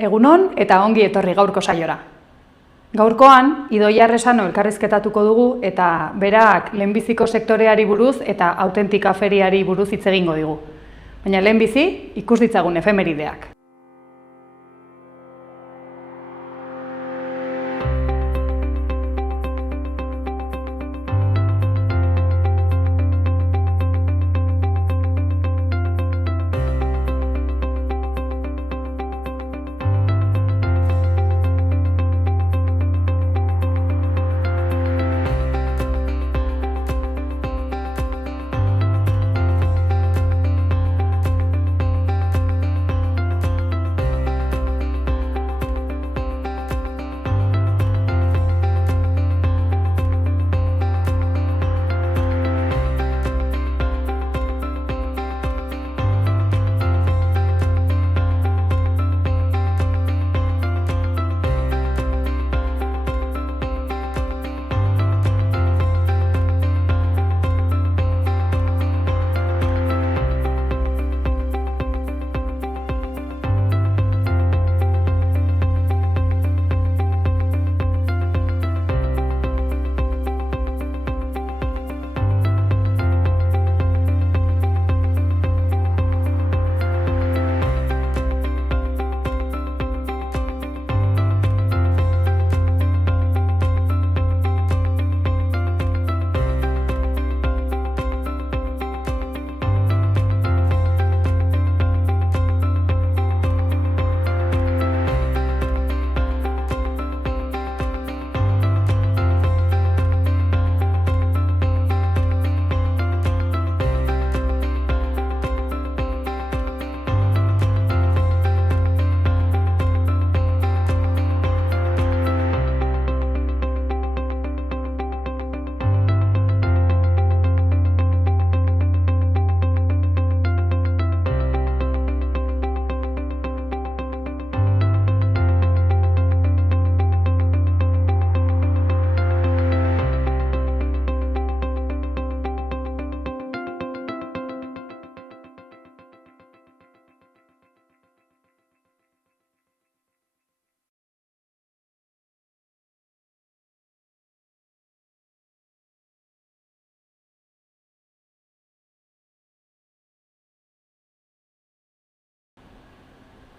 Egunon eta ongi etorri gaurko saiora. Gaurkoan, Idoia Arresano elkarrizketatuko dugu eta berak lehenbiziko sektoreari buruz eta autentika feriari buruz hitz egingo digu. Baina lehenbizi, ikus ditzagun efemerideak.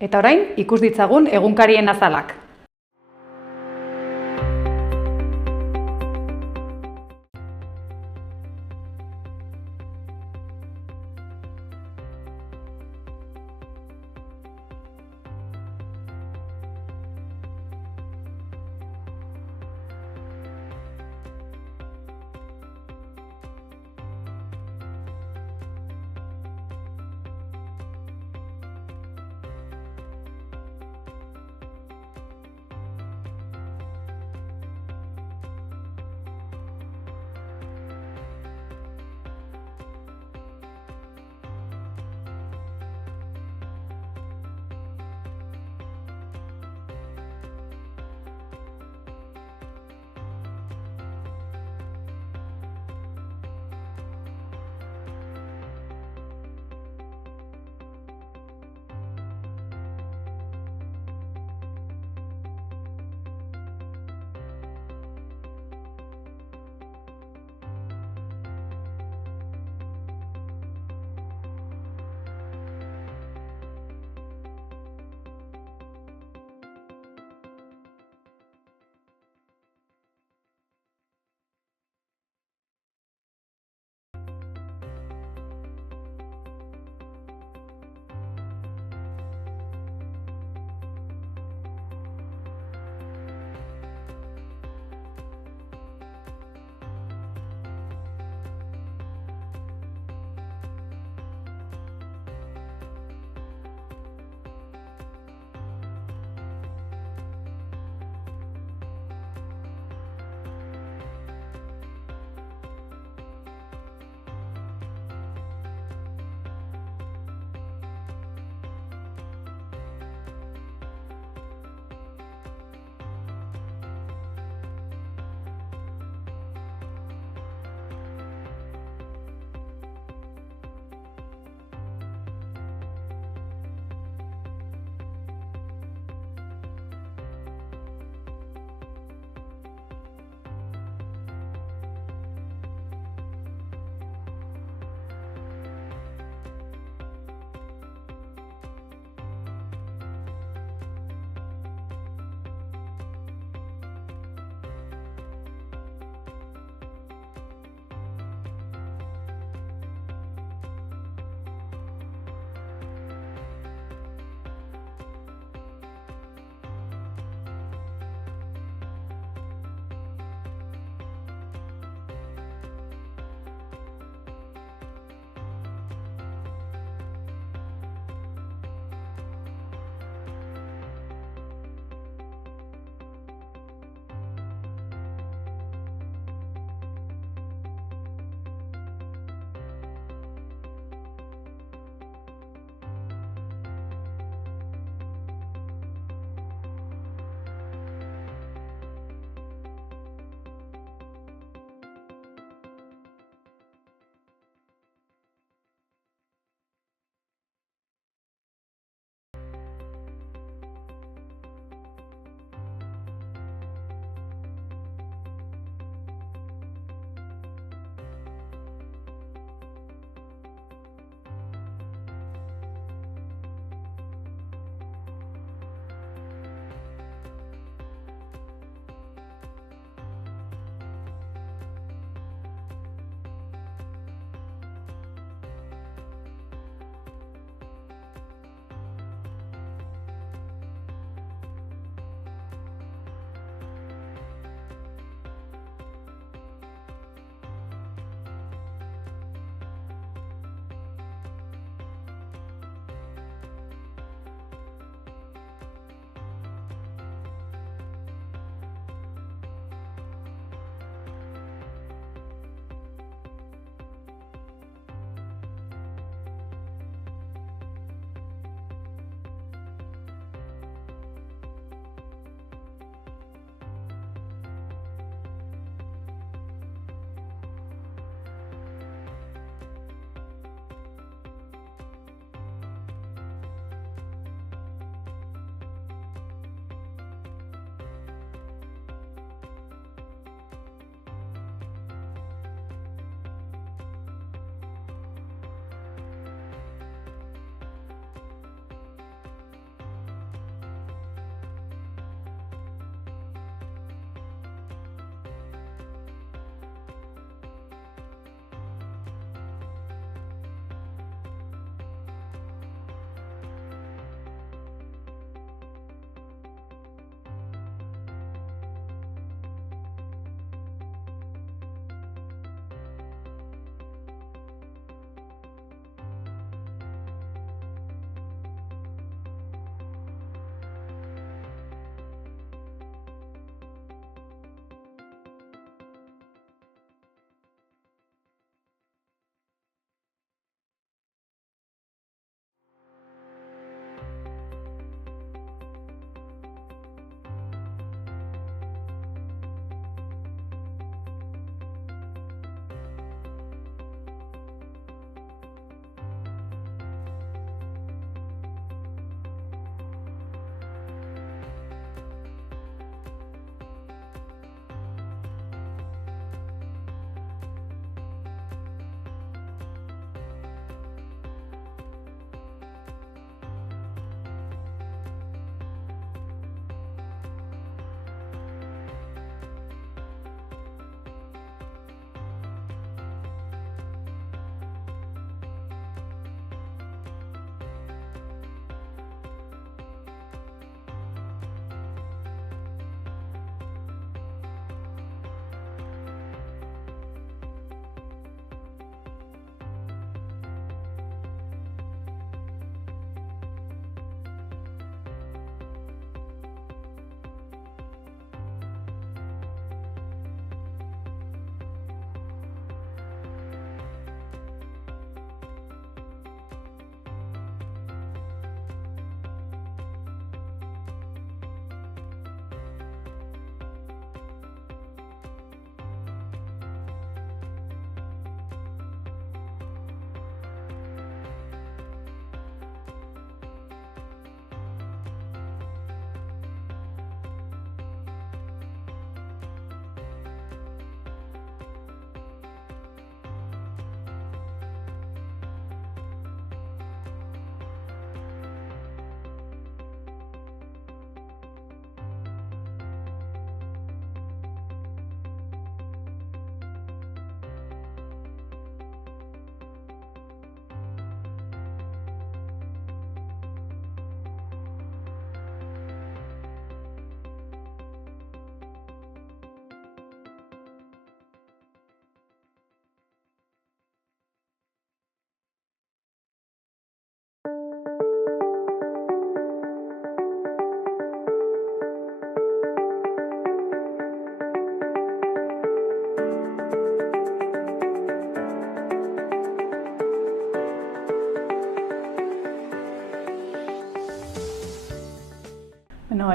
Eta orain, ikus ditzagun egunkarien azalak.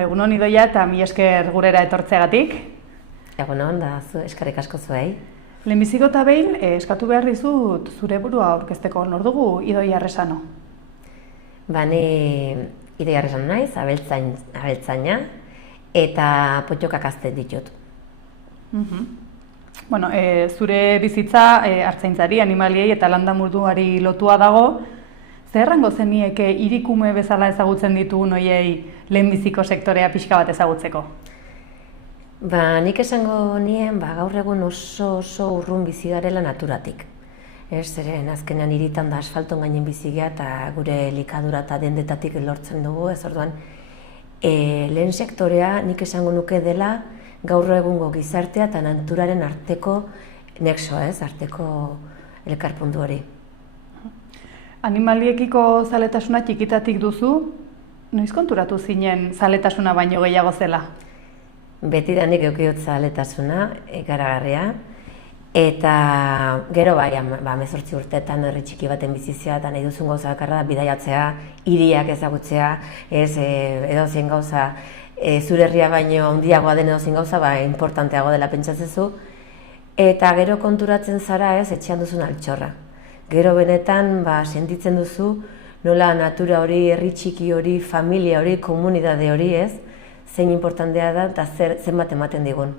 Egunon Idoia eta mila esker gurera etortzeagatik. Egunon, da eskerrik asko zuei. Lehenbiziko eta behin, eskatu behar dizut zure burua aurkezteko. Nor dugu Idoia Arrezano? Ni Idoia Arrezano naiz, abeltzaina, eta potxokak hazten ditut. Bueno, zure bizitza artzaintzari, animaliei eta landamurduari lotua dago. Zer errango zenieke hirikume bezala ezagutzen ditugun hoiei lehenbiziko sektorea pixka bat ezagutzeko? Nik esango nien gaur egun oso urrun bizi garela naturatik. Zeren azkenean hiritan da asfalton gainen bizi gara eta gure elikadura eta dendetatik lortzen dugu, ez orduan. Lehen sektorea nik esango nuke dela gaur egungo gizartea eta naturaren arteko nexoa, arteko elkarpuntu hori. Animaliekiko zaletasuna txikitatik duzu, noiz konturatu zinen zaletasuna baino gehiago zela? Betidanik eukiot zaletasuna, ikaragarria, eta gero 18 urteetan herri txiki baten bizizia eta nahi duzun gauza bakarra da bidaiatzea, hiriak ezagutzea, edozein gauza, zure herria baino handiagoa den edozein gauza, importanteago dela pentsatzezu, eta gero konturatzen zara etxean duzun altxorra. Gero benetan sentitzen duzu nola natura hori, herri txiki hori, familia hori, komunitate hori zein importantea da eta zenbat ematen digun.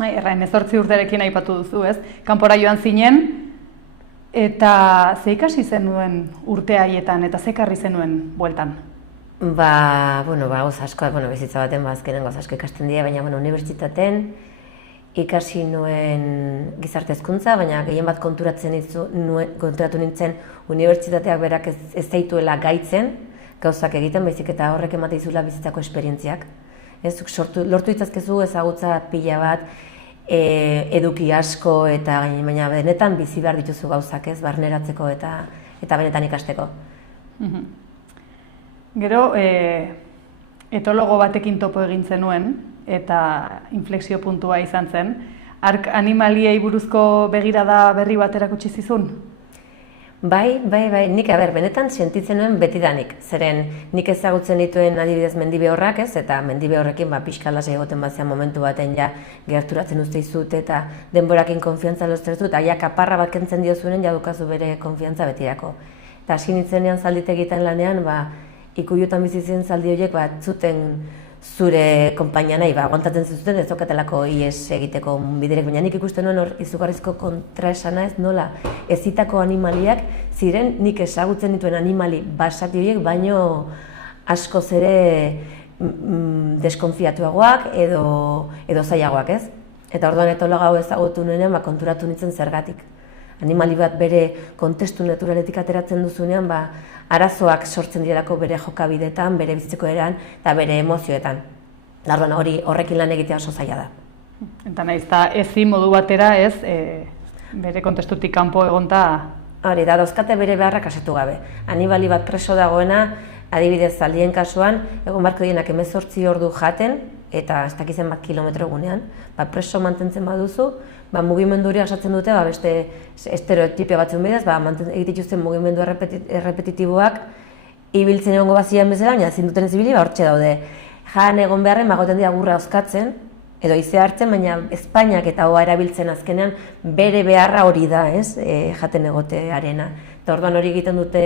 18 urterekin aipatu duzu, Kanpora joan zinen, eta ze ikasi zenuen urte haietan eta ze ekarri zenuen bueltan? Gauza asko, bizitza baten azkenen gauza asko ikasten dira, baina unibertsitateen ikasi nuen gizarte hezkuntza, baina gehien bat konturatu nintzen unibertsitateak berak ez zaituela gaitzen gauzak egiten, baizik eta horrek ematen dizula bizitzako esperientziak. Lortu ditzazkezu ezagutza pila bat, eduki asko, eta baina benetan bizi behar dituzu gauzak barneratzeko eta benetan ikasteko. Gero, etologo batekin topo egin zenuen, eta inflexio puntua izan zen. Ark animaliei buruzko begirada berri bat erakutsi zizun? Bai, nik benetan sentitzen nuen betidanik. Zeren nik ezagutzen dituen adibidez mendibehorrak eta mendibehorrekin pixka lasai egoten bazean momentu baten gerturatzen uste izut eta denborakin konfiantza lortzen dut, aia kaparra bat kentzen diozunen dukazu bere konfiantza betirako. Eta hasi nintzenean zalditegitan lanean, ikuiotan bizitzen zaldi horiek zuten zure konpainia nahi, aguantatzen zuten ez okatelako ies egiteko biderek, baina nik ikusten nuen hor izugarrizko kontraesana nola ezitako animaliak ziren nik ezagutzen dituen animali basati horiek baino askoz ere deskonfiatuagoak edo zailagoak, Eta orduan etologa hau ezagutu nuenean konturatu nintzen zergatik. Animali bat bere kontestu naturaletik ateratzen duzunean, arazoak sortzen direlako bere jokabidetan, bere bizitzeko eran eta bere emozioetan. Orduan horrekin lan egitea oso zaila da. Eta nahiz eta ezin modu batera bere kontestutik kanpo egonta. Hori da, dauzkate bere beharrak asetu gabe. Animali bat preso dagoena, adibidez zaldien kasuan, egon barko dienak 18 ordu jaten, eta ez dakizen kilometro egunean, preso mantentzen baduzu, mugimendu hori asatzen dute, beste estereotipia batzuen bidez, egitituzten mugimendu errepetitiboak ibiltzen egongo bazian bezala, baina ezin duten ez ibili, hortxe daude. Jan egon beharren, goten dira gurra oskatzen, edo ize hartzen, baina Espainiak eta hoa erabiltzen azkenean bere beharra hori da, jaten egotearena. Eta orduan hori egiten dute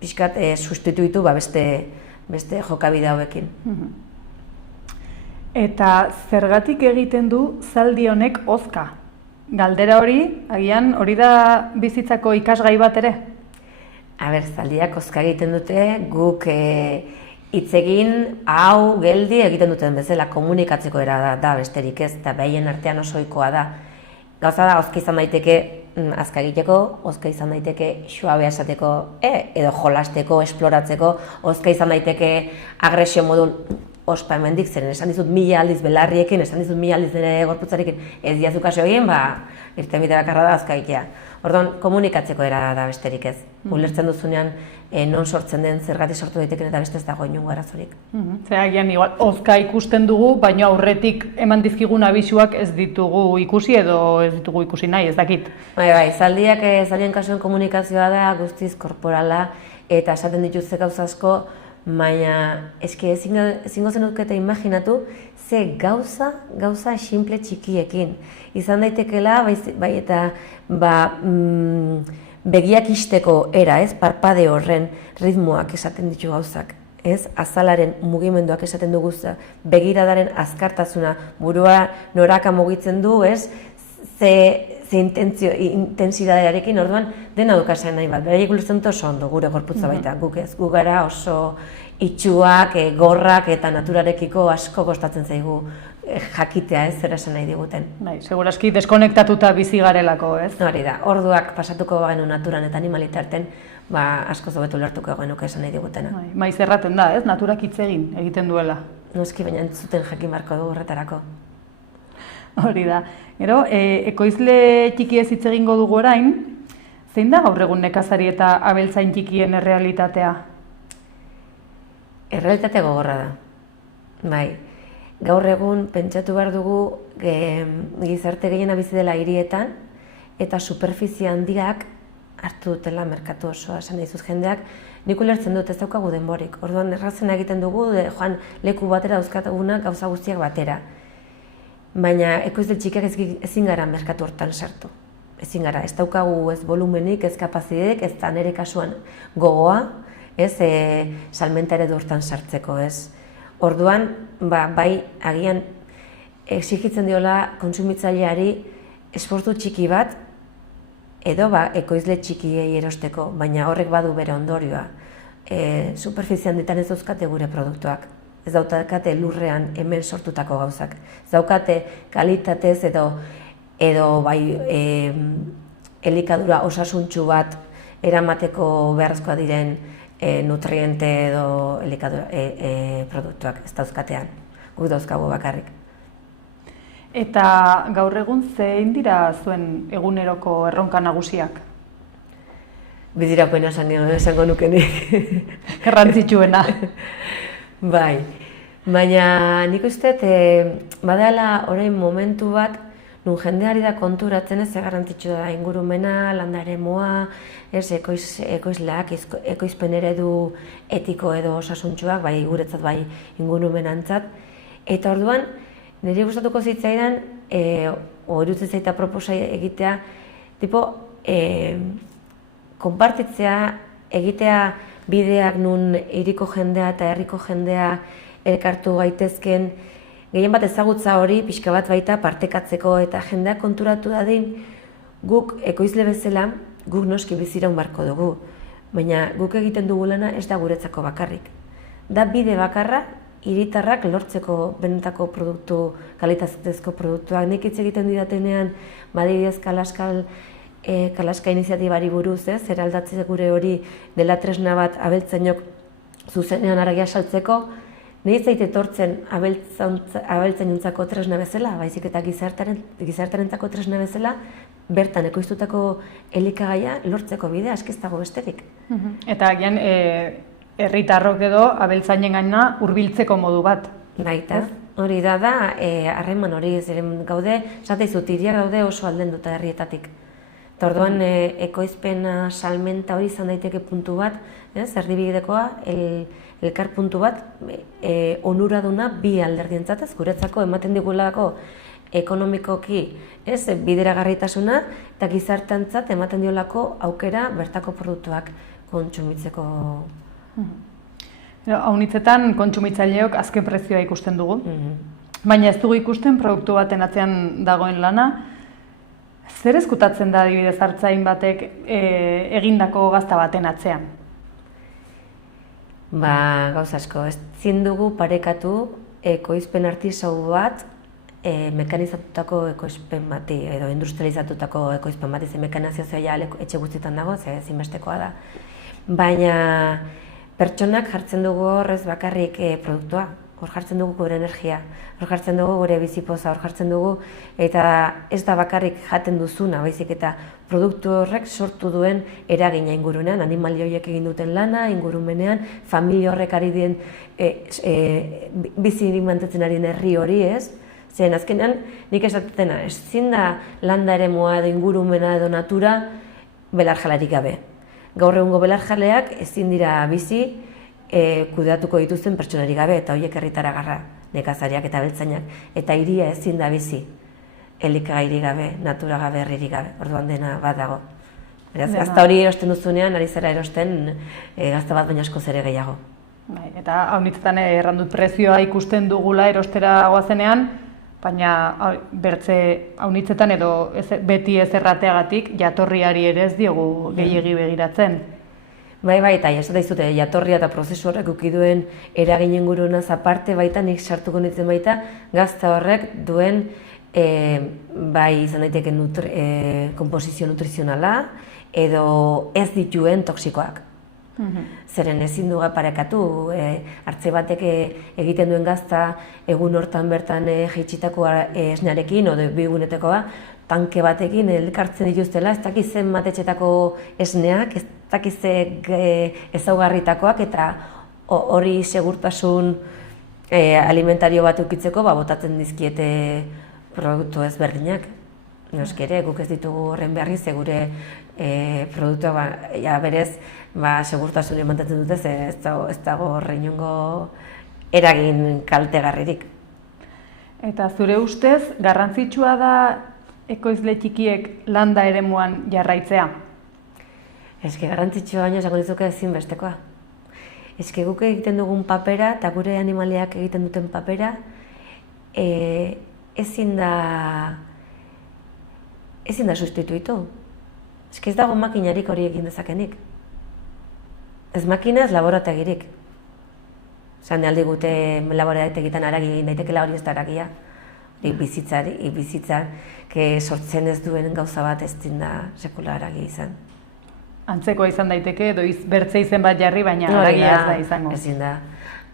pixkat sustituitu beste jokabide hauekin. Eta zergatik egiten du zaldi honek hozka? Galdera hori, agian hori da bizitzako ikasgai bat ere? Zaldiak hozka egiten dute, guk hitz egin, hau, geldi egiten duten bezala komunikatzeko era da besterik ez, eta behien artean oso ohikoa da. Gauza da, hozka izan daiteke azka egiteko, hozka izan daiteke suabea esateko, edo jolasteko, esploratzeko, hozka izan daiteke agresio modun ospa hemendik, zeren esan dizut 1000 aldiz belarriekin, esan dizut 1000 aldiz nire gorputzarekin ez diazu kaso egin, irten bide bakarra da azka egitea. Orduan, komunikatzeko era da besterik ez. Ulertzen duzunean, non sortzen den, zergatik sortu daiteken eta beste ez dago inongo arazorik. Agian, hozka ikusten dugu, baina aurretik eman dizkigun abisuak ez ditugu ikusi edo ez ditugu ikusi nahi, ez dakit. Zaldien kasuen komunikazioa da guztiz korporala eta esaten dituzte gauza asko baina eski ezingo zenukete imaginatu ze gauza simple txikiekin. Izan daitekeela, bai eta begiak isteko era, parpade horren ritmoak esaten ditu gauzak. Azalaren mugimenduak esaten dugu, begiradaren azkartasuna, burua noraka mugitzen du, ze intentsidadearekin, orduan dena dukasen nahi bat. Beraiek ulertzen dut oso ondo gure gorputza baita, guk ez. Gu gara oso itxuak, gorrak eta naturarekiko asko kostatzen zaigu jakitea, zer esan nahi diguten. Bai, segurazki deskonektatuta bizi garelako, ez? Hori da, orduak pasatuko bagenu naturan eta animalitarten, asko zobetu lertuko genuke esan nahi digutena. Maiz erraten da, ez? Naturak hitz egiten duela. Noski, baina entzuten jakin barko du horretarako. Hori da. Gero, ekoizle txikiez hitz egingo dugu orain, zein da gaur egun nekazari eta abeltzain txikien errealitatea? Errealitate gogorra da. Bai, gaur egun pentsatu behar dugu gizarte gehiena bizi dela hirietan eta superfizie handiak hartu dutela merkatu osoa, esan dizut jendeak, nik ulertzen dut ez daukagu denborik. Orduan errazen egiten dugu, joan leku batera dauzkagunak gauza guztiak batera. Baina ekoizle txikiak ezin gara merkatu hortan sartu. Ezin gara, ez daukagu ez volumenik, ez kapazidek, ez da nire kasuan gogoa, salmenta eredu hortan sartzeko, ez. Orduan, bai, agian exigitzen diola kontsumitzaileari esfortu txiki bat, edo ekoizle txikiei erosteko, baina horrek badu bere ondorioa. Superfizie handitan ez dauzkate gure produktuak. Ez daukate lurrean hemen sortutako gauzak. Ez daukate kalitatez edo bai elikadura osasuntsu bat eramateko beharrezkoa diren nutriente edo produktuak ez dauzkatean. Guk dauzkagu bakarrik. Eta gaur egun zein dira zuen eguneroko erronka nagusiak? Bidirakoena esango nukenik. Garrantzitsuena. Bai, baina nik uste badala orain momentu bat nun jendeari da konturatzen ez garrantzitsu da ingurumena, landaremoa, ekoizleak, ekoizpen eredu etiko edo osasuntsuak, bai guretzat bai ingurumenantzat. Eta orduan, niri gustatuko zitzaidan, iruditzen zaita proposa egitea, konpartitzea, egitea bideak nun hiriko jendea eta herriko jendea elkartu gaitezken, gehien bat ezagutza hori pixka bat baita partekatzeko eta jendeak konturatu dadin guk ekoizle bezala, guk noski biziraun barko dugu, baina guk egiten dugu lana ez da guretzako bakarrik. Da bide bakarra hiritarrak lortzeko benetako produktu, kalitatezko produktuak. Nik hitz egiten didatenean, adibidez Kalaska iniziatibari buruz, eraldatzea gure hori dela tresna bat abeltzainok zuzenean aragia saltzeko, nahi zait etortzen abeltzainontzako tresna bezala, baizik eta gizartearentzako tresna bezala, bertan ekoiztutako elikagaia lortzeko bidea, aski ez dago besterik. Eta agian herritarrok edo abeltzainen gaina hurbiltzeko modu bat. Baita, hori da, harreman hori ziren gaude, esateizu, hiriak daude oso aldenduta herrietatik. Eta orduan, ekoizpena, salmenta hori izan daiteke puntu bat, erdibidekoa, elkar puntu bat, onuraduna bi alderdientzat, guretzako ematen digulako ekonomikoki bideragarritasuna eta gizarteantzat ematen diolako aukera bertako produktuak kontsumitzeko. Haunitzetan kontsumitzaileok azken prezioa ikusten dugu, baina ez dugu ikusten produktu baten atzean dagoen lana. Zer ezkutatzen da adibidez artzain batek egindako gazta baten atzean? Gauza asko, ezin dugu parekatu ekoizpen artisau bat mekanizatutako ekoizpen bati edo industrializatutako ekoizpen bati, ze mekanizazioa etxe guztietan dago, ze ezinbestekoa da. Baina pertsonak jartzen dugu horrez bakarrik produktua, hor jartzen dugu gure energia, hor jartzen dugu gure bizipoza, hor jartzen dugu, eta ez da bakarrik jaten duzuna, baizik eta produktu horrek sortu duen eragina ingurunean, animali horiek egin duten lana, ingurumenean, familia horrek ari dien bizi mantentzen ari den herri hori, ez? Zeren azkenean nik esatena, ezin da landa eremua edo ingurumena edo natura belarjalarik gabe. Gaur egungo belarjaleak ezin dira bizi kudeatuko dituzten pertsonari gabe, eta horiek herritaragarra, nekazariak eta beltzainak, eta hiria ezin da bizi elikagairik gabe, natura gabe, herririk gabe, orduan dena bat dago. Beraz, gazta hori erosten duzunean, ari zera erosten gazta bat baina askoz ere gehiago. Bai, eta haunitzetan errandut prezioa ikusten dugula erostera goazenean, baina bertze haunitzetan edo beti ez errateagatik jatorriari ere ez diogu gehiegi begiratzen. Bai, eta esan daizute, jatorria eta prozesu horrek ukiduen eragin ingurunaz aparte baita, nik sartuko nintzen baita, gazta horrek duen bai izan daiteke konposizio nutrizionala edo ez dituen toksikoak. Zeren ezin dugu parekatu, hartze batek egiten duen gazta egun hortan bertan jaitsitako esnearekin edo bigunetekoa, tanke batekin elkartzen dituztela, ez dakiz zen matetxetako esneak, ez dakiz ezaugarritakoak, eta hori segurtasun alimentario bat ukitzeko botatzen dizkiete produktu ezberdinak. Noski ere, guk ez ditugu horren beharri, gure produktuak berez segurtasun mantentzen dute, ez dago horrein inongo eragin kaltegarririk. Eta zure ustez, garrantzitsua da ekoizle txikiek landa eremuan jarraitzea? Eske garrantzitsua baino esango dizuke ezinbestekoa. Eske guk egiten dugun papera eta gure animaliak egiten duten papera ezin da sustituitu. Eske ez dago makinarik hori egin dezakenik. Ez makina, ez laborategirik. Zan aldi gute laborategitan haragi egin daitekela, hori ez da haragia. Bizitza, sortzen ez duen gauza bat ez da sekula haragi izan. Antzekoa izan daiteke, edo bertze izen bat jarri, baina haragia ez da izango. Ezin da.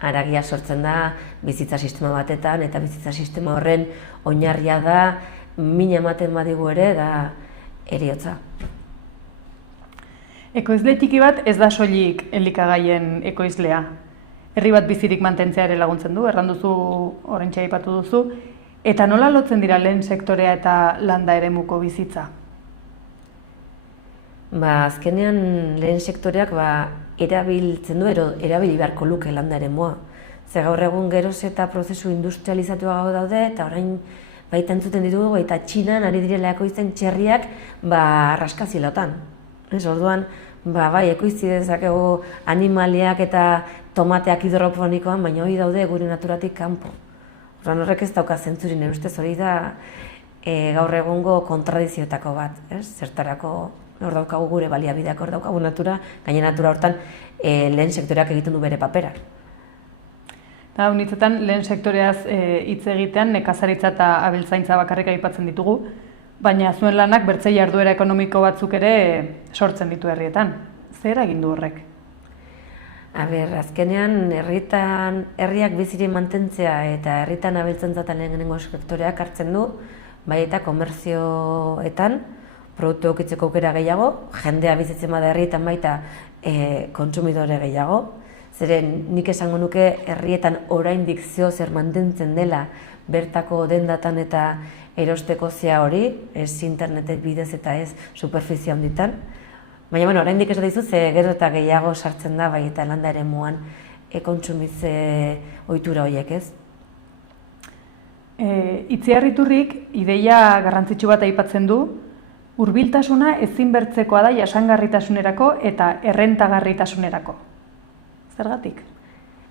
Haragia sortzen da bizitza sistema batetan, eta bizitza sistema horren oinarria da, mina ematen badigu ere, da heriotza. Ekoizle txiki bat ez da soilik elikagaien ekoizlea. Herri bat bizirik mantentzea ere laguntzen du, erranduzu oraintxe aipatu duzu, eta nola lotzen dira lehen sektorea eta landa eremuko bizitza? Azkenean lehen sektoreak erabiltzen du, erabili beharko luke landa eremua. Ze gaur egun geroz eta prozesu industrializatuago daude, eta orain baita entzuten ditugu, eta Txinan ari direla ekoizten txerriak raskazilotan. Orduan, ekoizti dezakegu animaliak eta tomateak hidroponikoan, baina hori daude gure naturatik kanpo. Horrek ez dauka zentzurin, ustez hori da gaur egungo kontradizioetako bat, zertarako hor daukagu gure baliabideak, hor daukagu natura, gaine natura hortan lehen sektoreak egiten du bere papera. Unitzetan lehen sektoreaz hitz egitean nekazaritza eta abeltzaintza bakarrik aipatzen ditugu, baina zuen lanak bertze jarduera ekonomiko batzuk ere sortzen ditu herrietan. Zer egin du horrek? Azkenean herriak bizirik mantentzea eta herritan abeltzaintza lehenengo sektoreak hartzen du, bai eta komerzioetan, produktu eukitzeko aukera gehiago, jendea bizitzen bada herrietan baita kontsumidore gehiago, zeren nik esango nuke herrietan oraindik zer mantentzen dela bertako dendatan eta erosteko zea hori, ez internetek bidez eta ez superfizie handitan. Baina, oraindik ez daizu, ze gero eta gehiago sartzen da, bai eta landa eremuan kontsumitze ohitura horiek, ez? Itziar Iturrik ideia garrantzitsu bat aipatzen du, hurbiltasuna ezinbertzekoa da jasangarritasunerako eta errentagarritasunerako. Zergatik?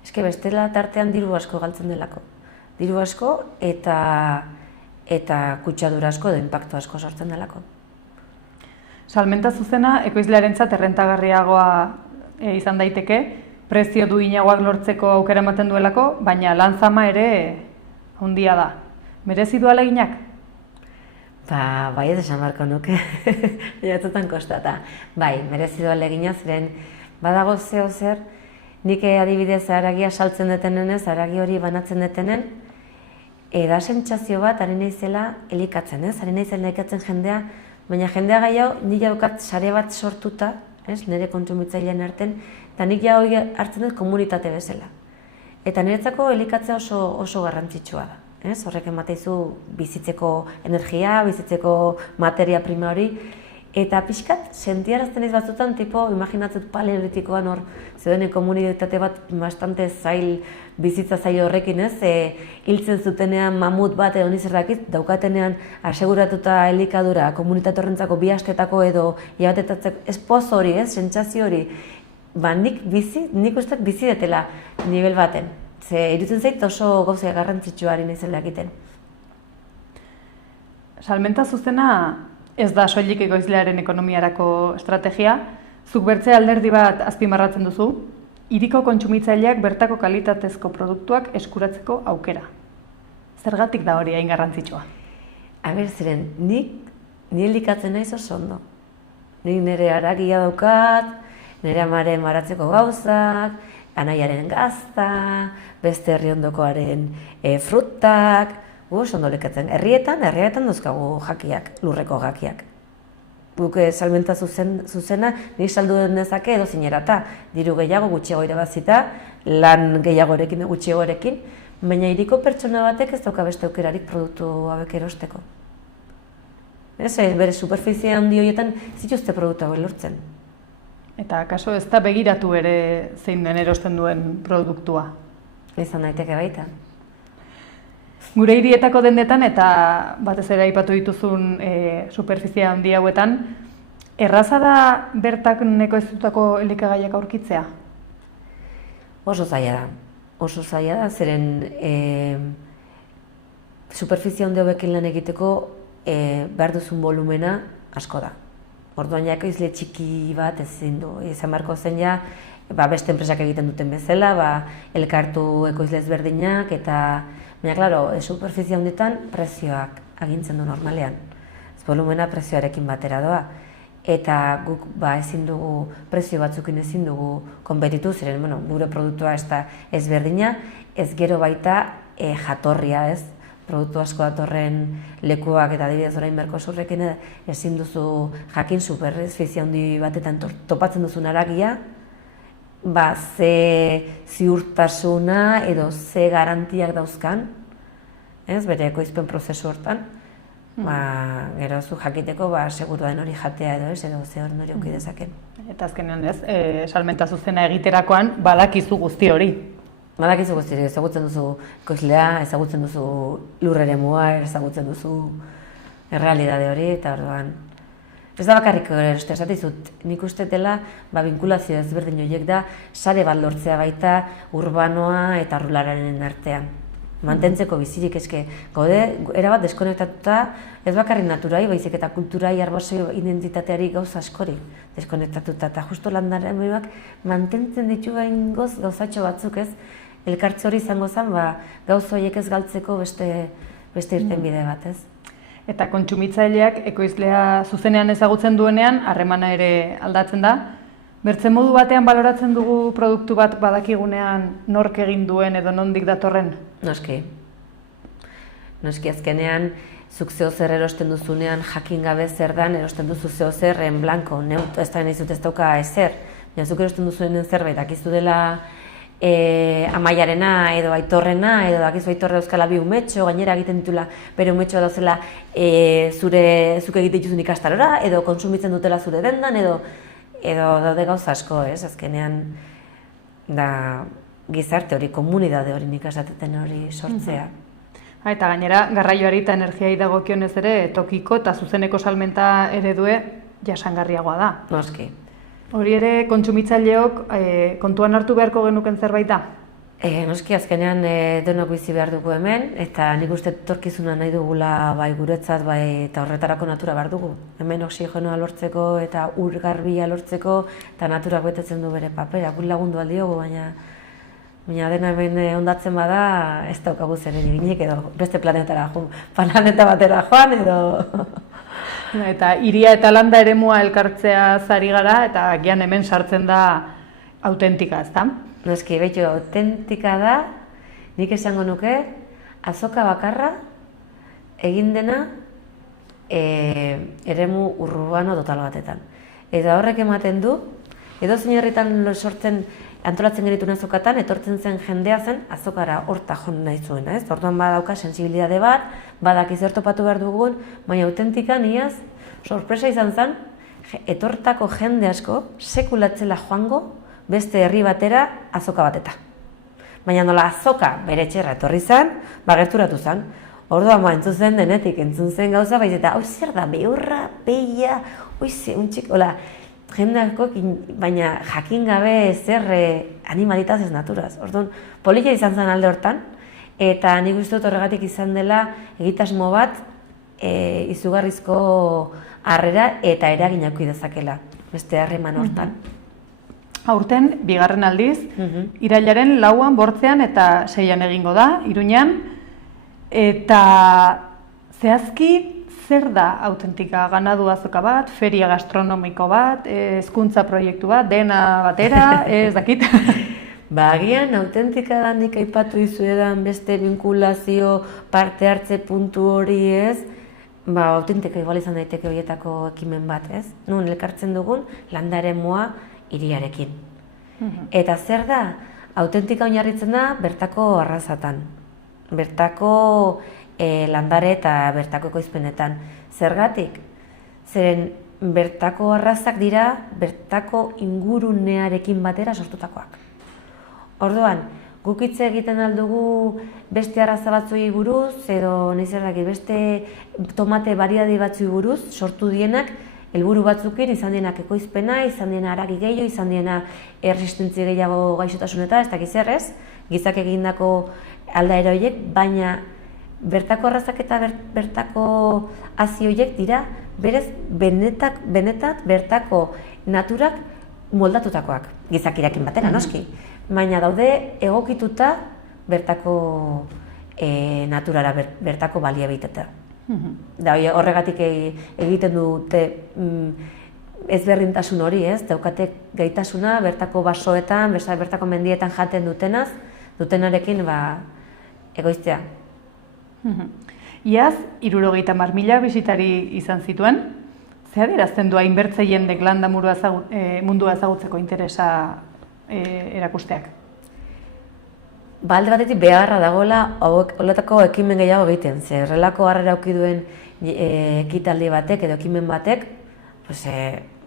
Eske bestela tartean diru asko galtzen delako. Diru asko eta kutsadura asko edo inpaktu asko sortzen delako. Salmenta zuzena ekoizlearentzat errentagarriagoa izan daiteke, prezio duinagoak lortzeko aukera ematen duelako, baina lan zama ere handia da. Merezi du ahaleginak? Bai, ez esan barko nuke, jatzutan kostata. Bai, merezi du ahalegina, ziren badago zeo zer, nik adibidez haragia saltzen detenenez, haragi hori banatzen detenen, da sentsazio bat, ari naizela elikatzen, ari naizela elikatzen jendea, baina jendea gehiago, nik daukat sare bat sortuta, nire kontsumitzailean arten, eta nik jau hartzen dut komunitate bezala. Eta niretzako elikatzea oso garrantzitsua da. Horrek emateizu bizitzeko energia, bizitzeko materia prima hori, Eta pixkat, sentiarazten ez batzutan, tipo, imaginatzet paleolitikoan hor, zeuden komunitate bat bastante zail, bizitza zail horrekin, ez? Hiltzen zutenean mamut bat edo nizerrakit, daukatenean aseguratuta elikadura, komunitate horrentzako 2 astetako edo hilabetetatzeko, ez poz hori, ez? Sentsazio hori. Ba, nik uste bizi detela nivel baten. Ze, irutzen zait oso gauza garrantzitsuari naizela egiten. Salmenta zuzena ez da soilik ekoizlearen ekonomiarako estrategia, zuk bertze alderdi bat azpimarratzen duzu, hiriko kontsumitzaileak bertako kalitatezko produktuak eskuratzeko aukera. Zergatik da hori hain garrantzitsua? Zeren, ni elikatzen naiz oso ondo. Nik nire haragia daukat, nire amaren baratzeko gauzak, anaiaren gazta, beste herri ondokoaren frutak, oso ondo likatzen. Herrietan dauzkagu jakiak, lurreko jakiak. Guk salmenta zuzena, nik saldu dezake edo zinerata, diru gehiago gutxiago irabazita, lan gehiagorekin gutxiagorekin, baina hiriko pertsona batek ez dauka beste aukerarik produktu hauek erosteko. Bere superfizie handi horietan zituzte produktu hauek lortzen. Eta kaso ez da begiratu ere zein den erosten duen produktua? Izan daiteke baita. Gure hirietako dendetan eta batez ere aipatu dituzun superfizia handi hauetan, erraza da bertan ekoiztutako elikagaiak aurkitzea? Oso zaila da, zeren superfizia handi hauekin lan egiteko behar duzun volumena asko da. Orduan ja ekoizle txiki bat ezin du, izan beharko zen ja, beste enpresak egiten duten bezala, elkartu ekoizle ezberdinak eta baina, klaro, superfizia honditan prezioak agintzen du normalean. Ez volumena prezioarekin batera doa. Eta guk ezin dugu, prezio batzukin ezin dugu konpetitu, ziren, gure produktua ez da ezberdina, ez gero baita jatorria, ez? Produktu asko datorren lekuak eta adibidez orain Mercosurrekin ezin duzu jakin superfizia handi batetan topatzen duzun haragia, ze ziurtasuna edo ze garantiak dauzkan, bere ekoizpen prozesu hortan, gero zu jakiteko seguru den hori jatea edo ze hori auki dezaken. Eta azkenean salmenta zuzena egiterakoan badakizu guzti hori. Badakizu guzti hori, ezagutzen duzu ekoizlea, ezagutzen duzu lurreremua, ezagutzen duzu errealidade hori, eta orduan. Ez da bakarrik eroste, esatizut, nik uste dela binkulazio ezberdin horiek da sare bat lortzea baita urbanoa eta ruralaren artean. Mantentzeko bizirik eske, gaude, erabat deskonektatuta, ez bakarrik naturai, baizik eta kulturai, arbasoi identitateari gauza askori deskonektatuta. Eta justo landareak mantentzen ditu behin gauzatxo batzuk ez, elkartze hori izango zen, gauza horiek ez galtzeko beste irtenbide bat ez. Eta kontsumitzaileak ekoizlea zuzenean ezagutzen duenean, harremana ere aldatzen da. Bertze modu batean baloratzen dugu produktu bat badakigunean nork egin duen edo nondik datorren? Noski. Noski azkenean, zuk zeo zer erosten duzunean jakin gabe zer dan, erosten duzu zeo zer en blanko, ez da nahi zut ez dauka ezer. Zuk erosten duzunen zerbait, akizu dela Amaiarena edo Aitorrena, edo dakizu Aitorre dauzkala 2 umetxo, gainera egiten ditula bere umetxoa dauzela zuk egite dituzun ikastarora, edo kontsumitzen dutela zure dendan, edo daude gauza asko, azkenean da gizarte hori, komunidade hori nik esateten hori sortzea. Eta gainera, garraioari eta energiai dagokionez ere, tokiko eta zuzeneko salmenta eredue jasangarriagoa da. Noski. Hori ere, kontsumitzaileok kontuan hartu beharko genuken zerbait da? Noski, azkenean denok bizi behar dugu hemen, eta nik uste etorkizuna nahi dugula bai guretzat, bai eta horretarako natura behar dugu. Hemen oxigenoa lortzeko eta ur garbia lortzeko, eta naturak betetzen du bere papera, guk lagundu aldiogu, baina dena hemen ondatzen bada ez daukagu zer eginik edo beste planeta batera joan edo... Eta hiria eta landa eremua elkartzea zari gara, eta gian hemen sartzen da autentika, ezta? Noski, behitxo, autentika da, nik esango nuke, azoka bakarra egin dena eremu urbano total batetan. Eta horrek ematen du, edo zein herritan sortzen antolatzen genituen azokatan, etortzen zen jendea zen azokara horta joan nahi zuena, ez? Orduan badauka sensibilitate bat, badakiz zer topatu behar dugun, baina autentika niaz sorpresa izan zen, etortako jende asko sekulatzela joango beste herri batera azoka bateta. Baina nola azoka bere etxerra etorri zen, gerturatu zen. Orduan entzun zen denetik, entzun zen gauza, baiz eta hau zer da, behurra, peia, oize, untxik, hola, jende asko, baina jakin gabe zer animalitaz ez naturaz. Orduan, polita izan zen alde hortan, eta nik uste dut horregatik izan dela egitasmo bat izugarrizko harrera eta eraginak dezakela beste harreman hortan. Aurten, bigarren aldiz, irailaren 4an, 8an eta 6an egingo da, Iruñan, eta zehazki zer da autentika? Ganadu azoka bat, feria gastronomiko bat, hezkuntza proiektu bat, dena batera, ez dakit? Agian, autentika da nik aipatu dizuedan beste vinkulazio parte hartze puntu hori ez, autentika igual izan daiteke horietako ekimen bat ez. Nun elkartzen dugun landaremua hiriarekin. Eta zer da? Autentika oinarritzen da bertako arrazatan, bertako landare eta bertako ekoizpenetan. Zergatik? Zeren bertako arrazak dira bertako ingurunearekin batera sortutakoak. Orduan, guk hitz egiten aldugu beste arraza batzui buruz, edo beste tomate bariadi batzui buruz, sortu dienak, helburu batzukin izan dienak ekoizpena, izan diena haragi gehiago, izan diena erresistentzia gehiago gaixotasuneta, ez dakiz errez, gizak egindako aldaera horiek, baina bertako arrazak eta bertako hazi horiek dira, berez, benetat bertako naturak moldatutakoak, gizakirakin batera, noski. Baina daude egokituta bertako naturara, bertako baliabidetara. Da horregatik egiten dute ezberdintasun hori, ez? Daukate gaitasuna bertako basoetan, bertako mendietan jaten dutenarekin egoiztea. Iaz, 70.000 bisitari izan zituen, ze adierazten du hainbertze jendek landa mundua ezagutzeko interesa erakusteak? Alde batetik beharra dagoela horretako ekimen gehiago egiten, ze horrelako harrera auki duen ekitaldi batek edo ekimen batek,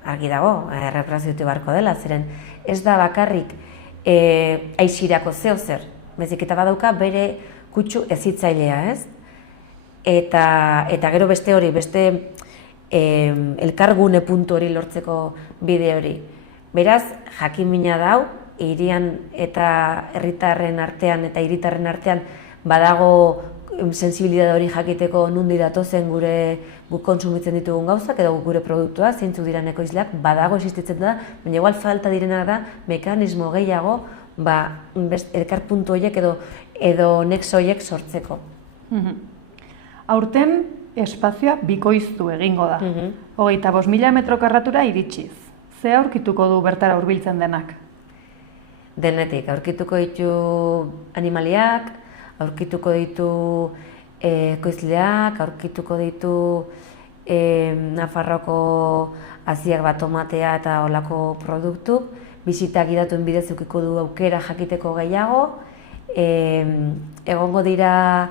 argi dago, errepresentatu beharko dela, zeren ez da bakarrik aisirako zer, bezik eta badauka bere kutsu hezitzailea, ez? Eta gero beste hori, beste elkargune puntu hori lortzeko bide hori. Beraz, jakin-mina dau, hirian eta herritarren artean eta hiritarren artean badago sensibilidade hori jakiteko nundi datozen guk kontsumitzen ditugun gauzak edo gure produktuak, zeintzuk diren ekoizleak, badago existitzen da, baina igual falta direnak da mekanismo gehiago elkar puntu horiek edo nexo horiek sortzeko. Aurten espazioa bikoiztu egingo da. 25.000 metro karratura iritsiz. Ze aurkituko du bertara hurbiltzen denak? Denetik, aurkituko ditu animaliak, aurkituko ditu ekoizleak, aurkituko ditu Nafarroko haziak bat tomatea eta olako produktu. Bisitak gidatuen bidez edukiko du aukera jakiteko gehiago. Egongo dira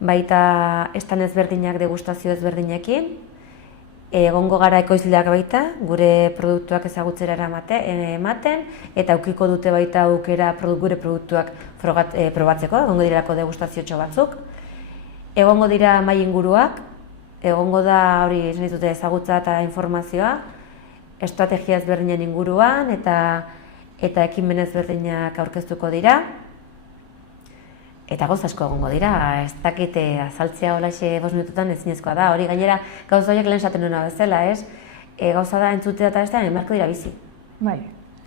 baita estan ezberdinak degustazio ezberdinekin. Egongo gara ekoizleak baita, gure produktuak ezagutzera ematen, eta aukiko dute baita aukera gure produktuak probatzeko, egongo dirako degustaziotxo batzuk. Egongo dira mahai inguruak, egongo da hori ezagutza eta informazioa, estrategia ezberdinen inguruan eta ekimen ezberdinak aurkeztuko dira. Eta gauza asko egongo dira, ez dakite azaltzea holaxe 5 minututan ezinezkoa da, hori gainera gauza horiek lehen esaten nuena bezala, ez? Gauza da entzutea eta ez da, emarko dira bizi. Bai.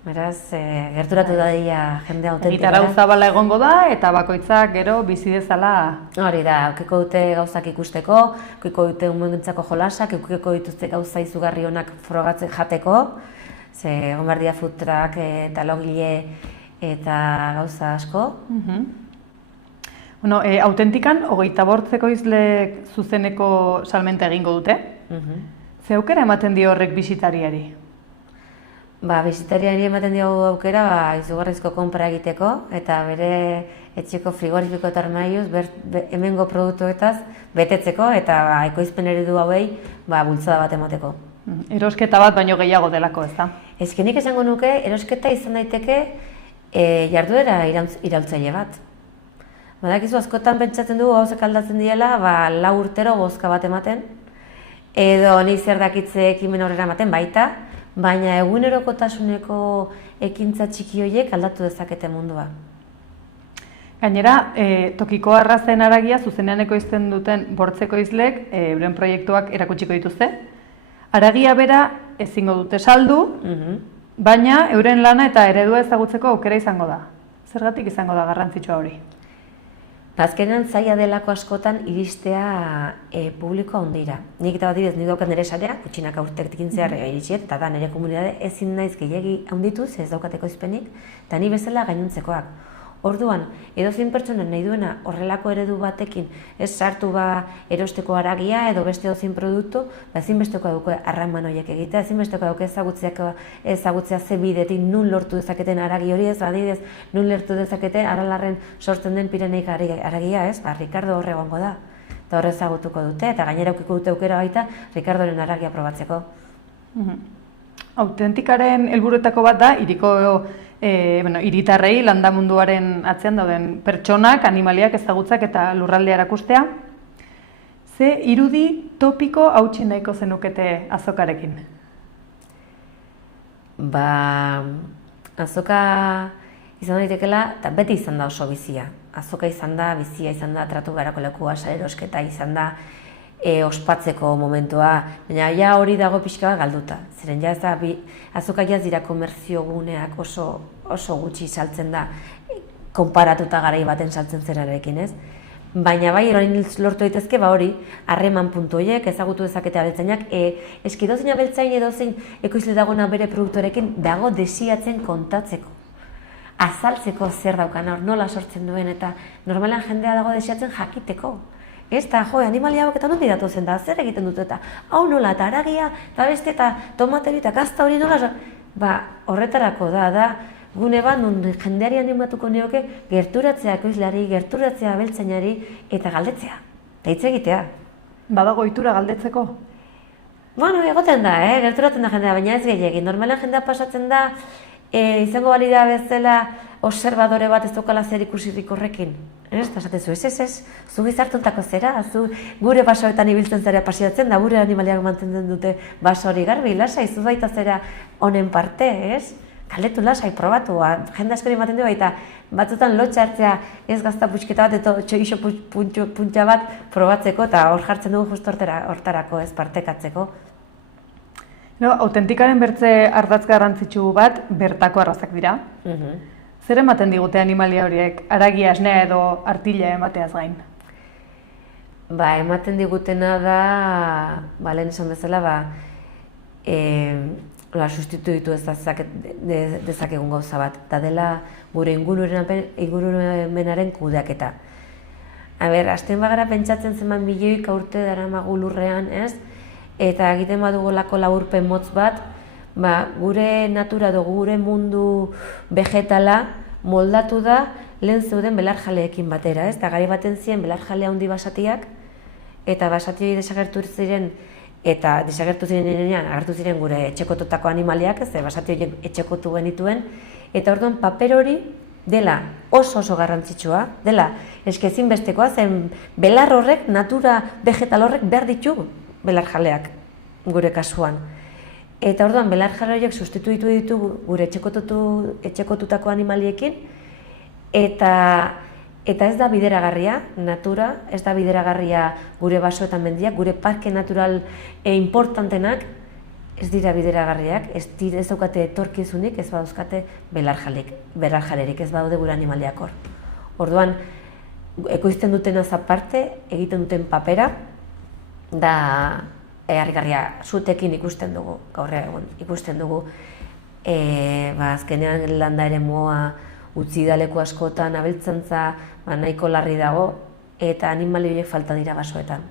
Beraz, gerturatu da dira jende autentika. Egitarau zabala egongo da eta bakoitzak gero bizi dezala. Hori da, aukiko dute gauzak ikusteko, aukiko dute umentzako jolasak, aukiko dituzte gauza izugarri honak frogatzen jateko, ze egon behar dira food truck eta logile eta gauza asko. Autentikan, 25 izlek zuzeneko salmenta egingo dute. Ze aukera ematen dio horrek bisitariari? Bisitariari ematen dio aukera izugarrizko konpra egiteko eta bere etxeko frigorifiko eta armaiuz hemengo produktuetaz betetzeko eta ekoizpen eredu hauei bultzada bat emateko. Erosketa bat baino gehiago delako, ez da? Nik esango nuke, erosketa izan daiteke jarduera iraultzaile bat. Badakizu askotan pentsatzen dugu gauzak aldatzen diela, 4 urtero bozka bat ematen, edo nik zer dakitze ekimen horrela ematen baita, baina egunerokotasuneko ekintza txiki horiek aldatu dezakete mundua. Gainera, tokiko arrazen haragia zuzenean ekoizten duten bortzeko izlek euren proiektuak erakutsiko dituzte. Haragia bera ezingo dute saldu, baina euren lana eta eredua ezagutzeko aukera izango da. Zergatik izango da garrantzitsua hori? Azkenean zaila delako askotan iristea publikoa ondira. Nik eta adibidez, nik daukat nire sarea, gutxinaka urtetik intzear iritsiet, eta da nire komunitate ezin naiz gehiegi handituz, ez daukateko izpenik, eta ni bezala gainuntzekoak. Orduan, edozein pertsonen nahi duena horrelako eredu batekin ez sartu erosteko haragia edo beste edozein produktu, ezinbesteko dauke harreman horiek egitea, ezinbesteko dauke ezagutzea ze bidetik nun lortu dezaketen haragi hori ez, adibidez, nun lortu dezaketen Aralarren sortzen den Pireneik haragia ez, Ricardo horre egongo da, eta horre ezagutuko dute, eta gainera aukiko dute aukera baita Ricardoren haragia probatzeko. Autentikaren helburuetako bat da, hiritarrei landamunduaren atzean dauden pertsonak, animaliak ezagutzak eta lurraldea erakustea. Ze irudi topiko hautsi nahiko zenukete azokarekin? Azoka izan daitekeela, eta beti izan da oso bizia. Azoka izan da, bizia izan da, tratu beharako lekua, erosketa izan da, ospatzeko momentua, baina ja hori dago pixka bat galduta. Zeren ja ez da, azoka jaz dira komerzio guneak oso gutxi saltzen da, konparatuta garai baten saltzen zerarekin, ez? Baina bai, orain lortu daitezke, hori, harreman puntu horiek, ezagutu dezakete abeltzainak, eski dozein abeltzain edozein ekoizle dagona bere produktorekin dago desiatzen kontatzeko. Azaltzeko zer daukan hor, nola sortzen duen, eta normalan jendea dago desiatzen jakiteko. Ez da, animalia hauek eta nondi datozen da, zer egiten dut eta hau nola, eta haragia, eta beste, eta tomateri, eta gazta hori nola, horretarako da, gune bat, non jendeari animatuko nioke, gerturatzea ekoizleari, gerturatzea abeltzainari, eta galdetzea, eta hitz egitea. Badago ohitura galdetzeko? Egoten da, gerturatzen da jendea, baina ez gehiagin. Normalan jendea pasatzen da, izango balida bezala observadore bat ez daukala zer ikusirik horrekin. Ez, esatezu, ez, zu gizartuntako zera, zu gure basoetan ibiltzen zera pasiatzen da, gure animaliak mantentzen dute baso hori garbi, lasai, zu baita zera honen parte, ez? Galdetu lasai, probatu, jende askori ematen du baita, batzutan lotxa hartzea ez gazta puxketa bat, eta txoixo puntxa bat probatzeko, eta hor jartzen dugu justu hortarako ez partekatzeko. Autentikaren bertze ardatz garrantzitsu bat bertako arrazak dira. Zer ematen digute animalia horiek, haragia, esnea edo artila emateaz gain? Ematen digutena da, lehen esan bezala, sustituitu dezakegun gauza bat, eta dela gure ingurumenaren kudeaketa. Azten bagara pentsatzen zenbat milioik urte daramagu lurrean, ez? Eta egiten badugolako laburpen motz bat, gure natura dugu, gure mundu vegetala moldatu da lehen zeuden belarjaleekin batera, ez? Eta gari baten ziren belarjale handi basatiak, eta basatioi desagertu ziren, eta desagertu ziren agertu ziren gure etxekotutako animaliak, ez? Basatioi etxekotu genituen, eta orduan paper hori dela oso garrantzitsua, dela ezinbestekoa, zen belar horrek, natura vegetal horrek behar ditu belarjaleak gure kasuan. Eta orduan, belarjale horiek sustituitu ditugu gure etxekotutako animaliekin, eta ez da bideragarria, natura, ez da bideragarria gure basoetan mendiak, gure parke natural importantenak ez dira bideragarriak, ez daukate etorkizunik, ez badauzkate belarjalerik, ez badaude gure animaliak hor. Orduan, ekoizten duten aparte, egiten duten papera, da harrigarria zutekin ikusten dugu, gaur egun ikusten dugu, azkenean landa ere moa utzi da leku askotan, abeltzantza nahiko larri dago, eta animali horiek falta dira basoetan.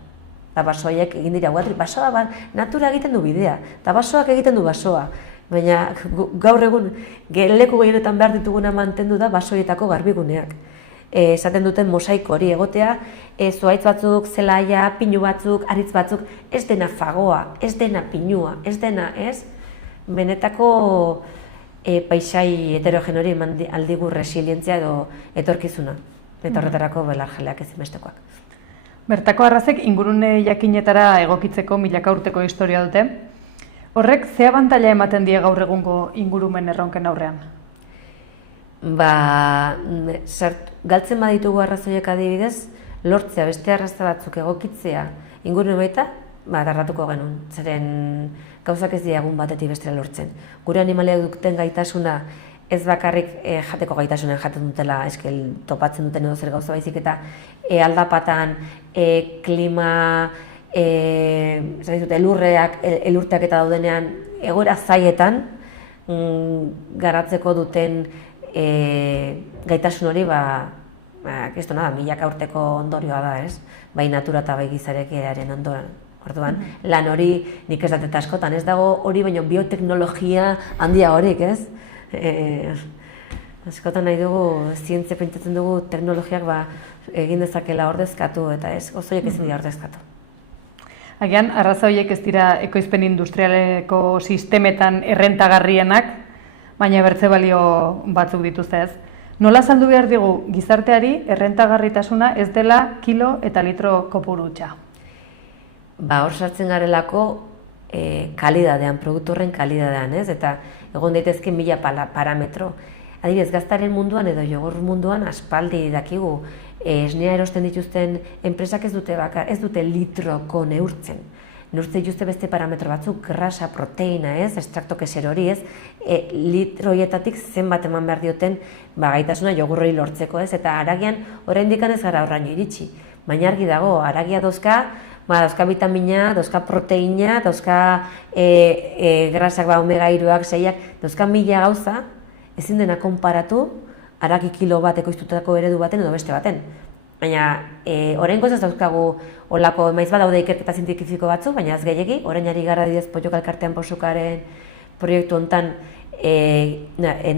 Eta basoiek egin dira guatri, basoa natura egiten du bidea, eta basoak egiten du basoa, baina gaur egun leku gehienetan behar dituguna mantendu da basoietako garbiguneak. esaten duten mosaiko hori egotea, zuhaitz batzuk, zelaia, pinu batzuk, haritz batzuk, ez dena fagoa, ez dena pinua, ez dena, ez? Benetako paisai heterogenori aldigu resilientzia edo etorkizuna. Eta horretarako belarjaleak ezinbestekoak. Bertako arrazek ingurune jakinetara egokitzeko milaka urteko historia dute. Horrek ze abantaila ematen die gaur egungo ingurumen erronken aurrean? Galtzen baditugu arrazoiek adibidez, lortzea beste arraza batzuk egokitzea ingurune baita, darratuko genuen. Zeren gauzak ez diagun batetik bestera lortzen. Gure animaliak duten gaitasuna ez bakarrik jateko gaitasunen jaten dutela topatzen duten edo zer gauza baizik eta aldapatan, klima, elurteak eta daudenean egoera zaietan garatzeko duten gaitasun hori milaka urteko ondorioa da, ez? Bai natura eta bai gizarekiaren ondoren. Orduan, lan hori nik ez datet askotan, ez dago hori baino bioteknologia handia horik, ez? Askotan nahi dugu, zientzia pentsatzen dugu teknologiak egin dezakela ordezkatu eta ez, gozoiek ezin dira ordezkatu. Agian, arraza horiek ez dira ekoizpen industrialeko sistemetan errentagarrienak, baina bertze balio batzuk dituzte ez. Nola saldu behar digu gizarteari errentagarritasuna ez dela kilo eta litro kopuru hutsa? Hor sartzen garelako kalidadean, produktu horren kalidadean, ez? Eta egon daitezke 1000 parametro. Adibidez, gaztaren munduan edo jogurt munduan aspaldi dakigu esnea erosten dituzten enpresak ez dute litroko neurtzen. Neurtzen dituzte beste parametro batzuk, grasa, proteina, ez? Estrakto keser hori, ez? Litroietatik zenbat eman behar dioten gaitasuna jogurroi lortzeko, ez? Eta haragian oraindik ez gara horraino iritsi. Baina argi dago, haragia dauzka vitamina, dauzka proteina, dauzka grasak omega 3ak, 6ak, dauzka 1000 gauza, ezin dena konparatu haragi kilo bat ekoiztutako eredu baten edo beste baten. Baina oraingoz ez dauzkagu olako emaiz badaude ikerketa zientifiko batzu, baina ez gehiegi, orain ari gara adibidez Pottoka elkartean Posukaren proiektu hontan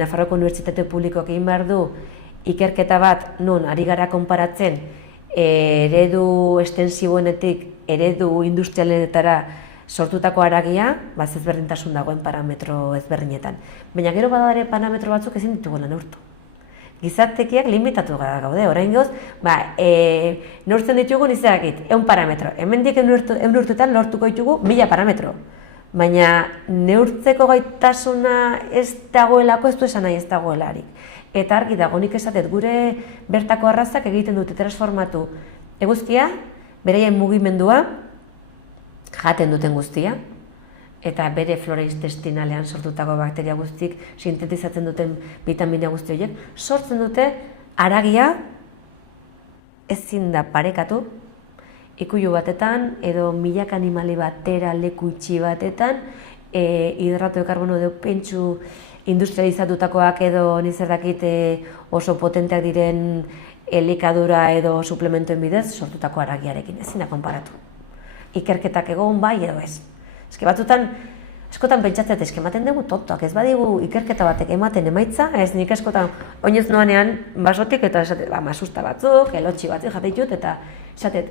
Nafarroako Unibertsitate Publikoak egin behar du ikerketa bat nun ari gara konparatzen eredu estensiboenetik eredu industrialenetara sortutako haragia, ezberdintasun dagoen parametro ezberdinetan. Baina gero badare parametro batzuk ezin ditugula neurtu. Gizartekiak limitatu gara gaude, oraingoz, neurtzen ditugu nizagakit, 100 parametro. Hemendik neurtuetan lortuko ditugu 1000 parametro. Baina neurtzeko gaitasuna ez dagoelako, ez du esan nahi ez dagoelarik. Eta argi dago, nik esatet gure bertako arrazak egiten dute transformatu eguzkia, beraien mugimendua, jaten duten guztia, eta bere flora intestinalean sortutako bakteria guztik sintetizatzen duten vitamina guzti horiek, sortzen dute haragia ezin da parekatu, ikuilu batetan edo milaka animali batera leku itxi batetan, hidrato de karbono pentsu industrializatutakoak edo nizer dakit oso potenteak diren elikadura edo suplementuen bidez sortutako haragiarekin, ezin da konparatu. Ikerketak egon bai edo ez. Eske batzutan, askotan pentsatzen ematen dugu tontoak, ez badigu ikerketa batek ematen emaitza, ez nik askotan oinez noanean basotik eta esatet, masusta batzuk, elotxi batzuk jaten ditut eta esatet,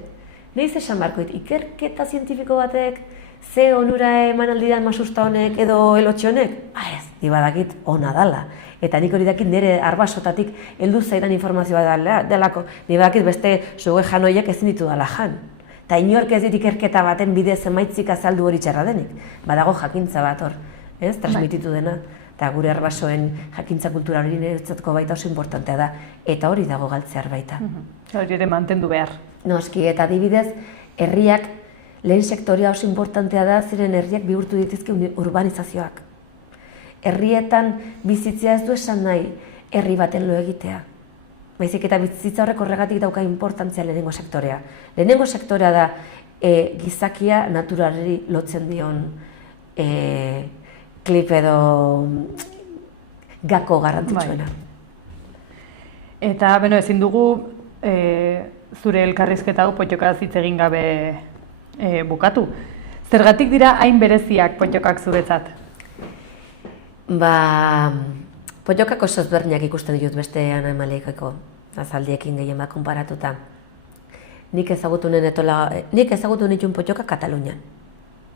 nahiz esan barkoit, ikerketa zientifiko batek ze onura eman aldidan masusta honek edo elotxi honek? Ez, badakit ona dala. Eta nik hori dakit nire arbasotatik heldu zaidan informazioa delako, ni badakit beste suge janoiak ezin ditu dala jan. Eta inork ez dit ikerketa baten bidez emaitzik azaldu hori txarra denik. Badago jakintza bat hor, transmititu dena. Eta gure arbasoen jakintza kultura hori niretzatko baita oso importantea da. Eta hori dago galtzear baita. Hori ere mantendu behar. Noski, eta adibidez, herriak, lehen sektoria oso importantea da, ziren herriak bihurtu ditizke urbanizazioak. Herrietan bizitzea ez du esan nahi herri baten lo egitea. Baizik eta bizitza horrek horregatik dauka importantzia lehenengo sektorea. Lehenengo sektorea da gizakia naturalari lotzen dion klip edo gako garrantzitsuena. Eta, ezin dugu zure elkarrizketa hau Pottokaz hitz egin gabe bukatu. Zergatik dira hain bereziak Pottokak zuretzat? Pottokak oso ezberdinak ikusten ditut beste animaliekako. zaldiekin gehien bat konparatuta. Nik ezagutu nituen potxokak Katalunian.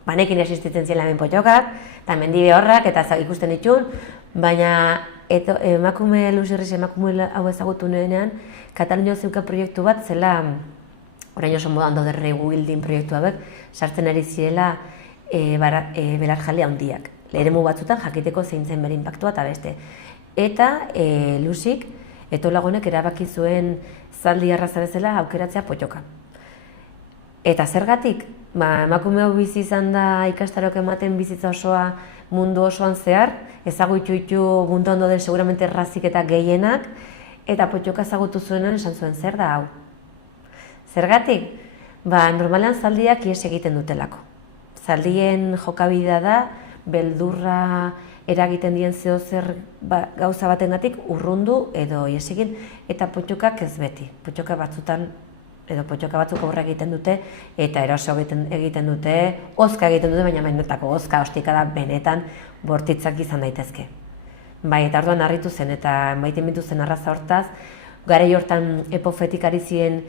Banekin existitzen ziren hemen potxokak, eta mendibe horrak, eta ikusten ditun, baina emakume Luzirriz emakume hau ezagutu nuenean, Katalunian zeuka proiektu bat zela, orain oso modan daude rebuilding proiektu hauek, sartzen ari zirela belarjale handiak. Eremu batzutan jakiteko zein zen bere inpaktua eta beste. Eta Luzik, etolagonek erabaki zuen zaldi arraza bezala aukeratzea potxoka. Eta zergatik? Emakume hau bizi izan da ikastarok ematen bizitza osoa mundu osoan zehar, ezagutu ditu mundu ondo den seguramente errazik eta gehienak, eta potxoka ezagutu zuenean esan zuen zer da hau. Zergatik? Normalean zaldiak ihes egiten dutelako. Zaldien jokabidea da, beldurra eragiten dien zeozer gauza batengatik urrundu edo ihes egin, eta potxokak ez beti. Potxoka batzuk aurre egiten dute, eta eroso egiten dute, hozka egiten dute, baina benetako hozka ostika da benetan bortitzak izan daitezke. Eta orduan harritu zen, eta maite mintu zen arraza hortaz, garai hortan epofetik ari ziren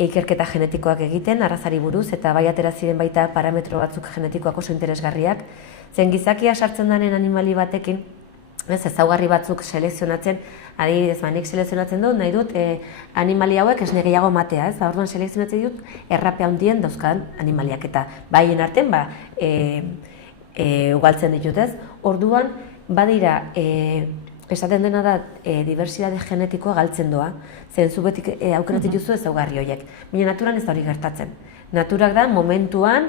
ikerketa genetikoak egiten, arrazari buruz, eta bai atera ziren baita parametro batzuk genetikoak oso interesgarriak, zen gizakia sartzen denen animali batekin, ezaugarri batzuk selekzionatzen, adibidez, nik selekzionatzen dut, nahi dut animali hauek esne gehiago matea, orduan selekzionatzen dut errape handien dauzkan animaliak, eta baien artean ugaltzen ditut, orduan badira, esaten dena da, diversitate genetikoa galtzen doa, zen zu betik aukeratzen dituzu ezaugarri horiek, baina naturan ez da hori gertatzen. Naturak da, momentuan,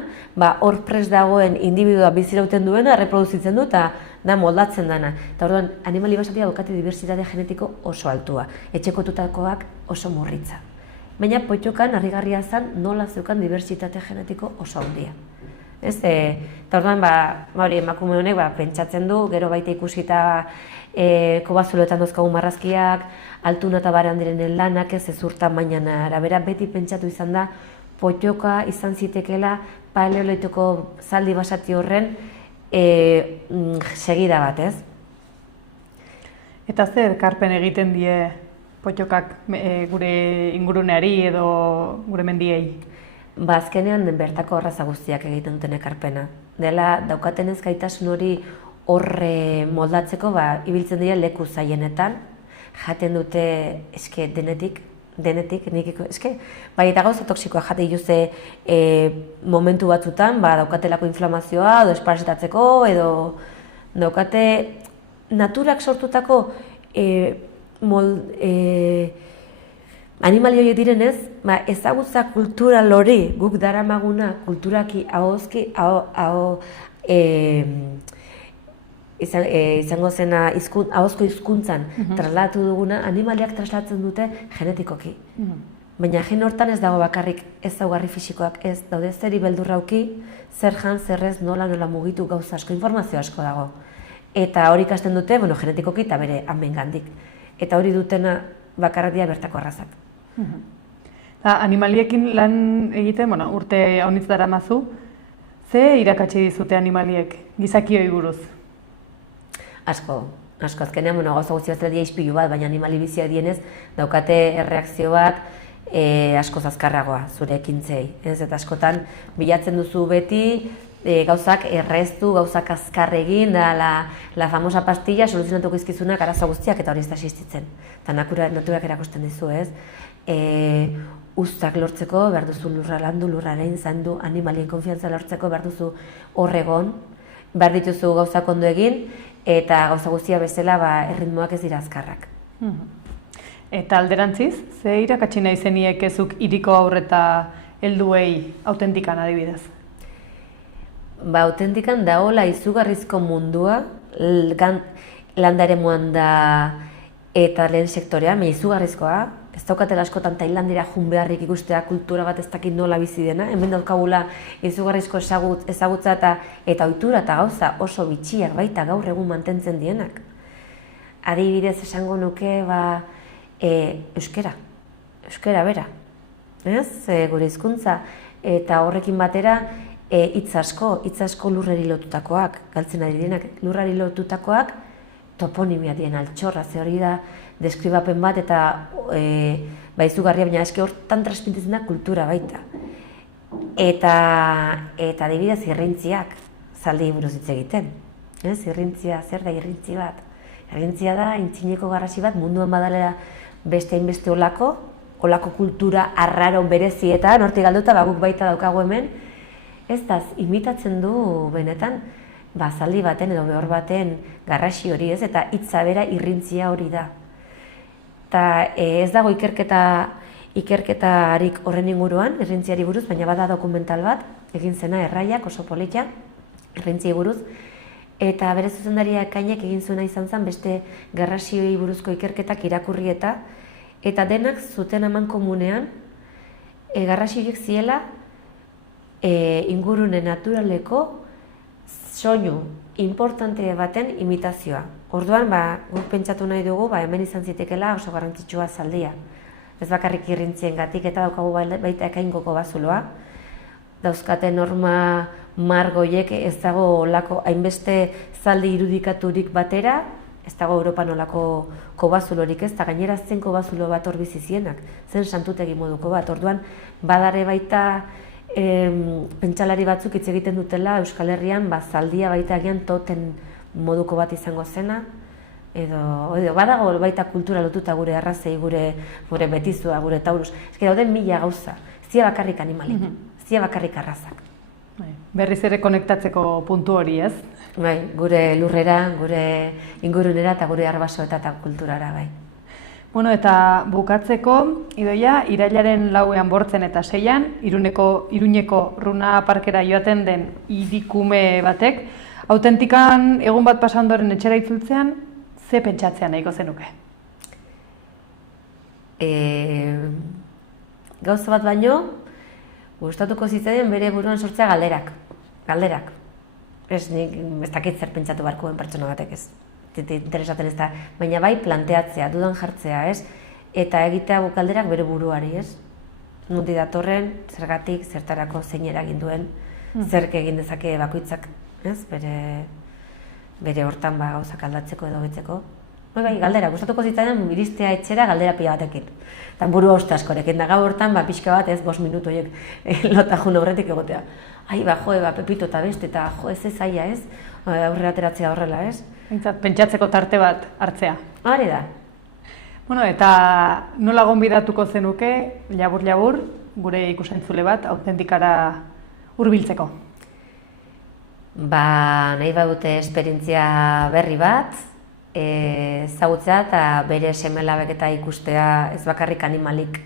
hor prest dagoen individua bizirauten duena, reproduzitzen du, eta da moldatzen dana. Eta orduan, animali basatia daukate diversitate genetiko oso altua, etxekotutakoak oso murritza. Baina potxokan, harrigarria zen, nola zeukan diversitate genetiko oso handia. Eta orduan, emakume honek pentsatzen du, gero baita ikusita kobazuloetan dozkagun marrazkiak, altuna eta barean direnen lanak, ez urtan mainan arabera, beti pentsatu izan da, potxoka izan zitekela paleolitiko zaldi basati horren segida bat, ez? Eta zer ekarpen egiten die potxokak gure inguruneari edo gure mendiei? Azkenean bertako arraza guztiak egiten duten ekarpena. Dela, daukaten ez gaitasun hori horre moldatzeko, ibiltzen dira leku zaienetan, jaten dute denetik, eta gauza toksikoa jate dituzte momentu batzutan, daukatelako inflamazioa, edo esparasitatzeko, edo daukate naturak sortutako animali horiek direnez, ezagutza kultural hori guk daramaguna kulturaki izango zena ahozko hizkuntzan traslatu duguna, animaliak traslatzen dute genetikoki. Baina gen hortan ez dago bakarrik ezaugarri fisikoak, ez daude zeri beldurrauki, zer jan, zer ez, nola mugitu gauza asko, informazio asko dago. Eta hori ikasten dute, genetikoki eta bere amengandik. Eta hori dutena bakarrak dira bertako arrazak. Animaliekin lan egiten, urte honitz daramazu, ze irakatsi dizute animaliek gizakioi buruz? Asko. Azkenean, gauza guzti bat dira ispilu bat, baina animali biziak dienez, daukate erreakzio bat asko azkarragoa zure ekintzei. Eta askotan, bilatzen duzu beti, gauzak erreztu, gauzak azkar egin, da la famosa pastilla soluzionatuko izkizunak arazo guztiak, eta hori ez da existitzen. Eta naturak erakusten dizu, ez? Uztak lortzeko, behar duzu lurra landu, lurraren zaindu, animalien konfiantza lortzeko, behar duzu horregon, behar dituzu gauzak ondo egin, eta gauza guztia bezala erritmoak ez dira azkarrak. Eta alderantziz, ze irakatsi nahi zeniek ezuk hiriko aurreta helduei autentikan adibidez? Autentikan daola izugarrizko mundua, landa eremuan da eta lehen sektorea, izugarrizkoa, ez daukatela askotan Tailandira jun beharrik ikustea kultura bat ez dakit nola bizi dena, hemen daukagula izugarrizko ezagutza eta ohitura eta gauza oso bitxiak baita gaur egun mantentzen dienak. Adibidez esango nuke euskera bera, gure hizkuntza, eta horrekin batera hitz asko lurrari lotutakoak, galtzen ari dienak, lurrari lotutakoak toponimia dien altxorra, ze hori da deskribapen bat eta izugarria, baina eske hortan transmititzen da kultura baita. Eta adibidez irrintziak zaldi buruz hitz egiten. Irrintzia, zer da irrintzi bat? Irrintzia da intzineko garrasi bat munduan badalera beste hainbeste olako kultura arraro berezietan, hortik galduta guk baita daukagu hemen, ez da, imitatzen du benetan, zaldi baten edo behor baten garrasi hori ez, eta hitza bera irrintzia hori da. Eta ez dago ikerketarik horren inguruan, irrintziari buruz, baina bada dokumental bat, egin zena Erraiak, oso politia, irrintziari buruz, eta bere zuzendaria Kainek egin zuena izan zen beste garrasioi buruzko ikerketak irakurri eta denak zuten eman komunean garrasi horiek ziela ingurune naturaleko soinu importante baten imitazioa. Orduan, guk pentsatu nahi dugu, hemen izan zitekela oso garrantzitsua zaldia. Ez bakarrik irrintziengatik eta daukagu baita Ekaingoko bazuloa. Dauzkate norma margoiek ez dago olako hainbeste zaldi irudikaturik batera, ez dago Europan olako kobazulorik ez, eta gainera zen kobazulo bat hor bizi zienak, zen santutegi moduko bat. Orduan, badare baita pentsalari batzuk hitz egiten dutela Euskal Herrian, zaldia baita agian toten moduko bat izango zena, edo badago baita kultura lotuta gure arrazei, gure betizua, gure taurus. Ez que dauden mila gauza, zia bakarrik animalik, zia bakarrik arrazak. Berriz ere konektatzeko puntu hori, ez? Gure lurrera, gure ingurunera eta gure arbasoeta eta kulturara, bai. Bueno, eta bukatzeko, Idoia, irailaren 4ean bortzen eta 6ean, Iruñeko Runa Parkera joaten den hirikume batek, autentikan egun bat pasa ondoren etxera itzultzean, ze pentsatzea nahiko zenuke? Gauza bat baino, gustatuko zitzaidan bere buruan sortzea galderak. Ez dakit zer pentsatu barkuen pertsona batek ez. Interesaten ez da, baina bai planteatzea, dudan jartzea, ez? Eta egitea galderak bere buruari, ez? Nondik datorren, zergatik, zertarako, zein eragin duen, zerk egin dezake bakoitzak, ez? Bere hortan gauzak aldatzeko edo betzeko. Bai, galdera, gustatuko zitzaidan iristea etxera galdera pila batekin. Eta buru hauste askorekin, da gau hortan pixka bat ez 5 minutu horiek lotajun aurretik egotea. Ai, Pepito eta beste, eta ez aia ez, aurrera ateratzea horrela ez. Pentsatzeko tarte bat hartzea. Hori da. Bueno, eta nola gonbidatuko zenuke, labur, gure ikusentzule bat, autentikara hurbiltzeko? Nahi badute esperientzia berri bat, ezagutzea eta bere seme-alabek eta ikustea ez bakarrik animalik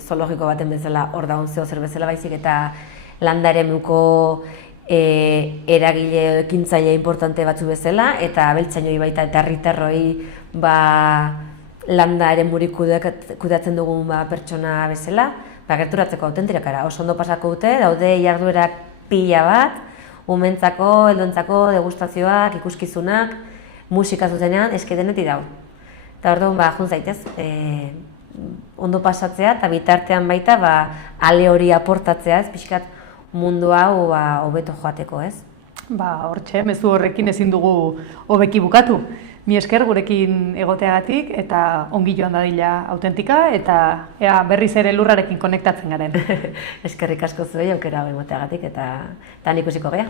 zoologiko baten bezala hor dagoen zer bezala baizik eta landaremuko eragile ekintzaile importante batzu bezala eta abeltzainoi baita eta herritarroi landa eremurik kudeatzen dugun pertsona bezala, gerturatzeko autentikara oso ondo pasako dute, daude jarduerak pila bat, umentzako, helduentzako, degustazioak, ikuskizunak, musika zuzenean, eske denetik dago. Eta orduan, jun zaitez, ondo pasatzea eta bitartean baita ale hori aportatzea, ez pixkat mundu hau hobeto joateko, ez? Hortxe, mezu horrekin ezin dugu hobeki bukatu. Mi esker gurekin egoteagatik eta ongi joan dadila autentika eta berriz ere lurrarekin konektatzen garen. Eskerrik asko zuei aukera emateagatik eta ikusiko gea.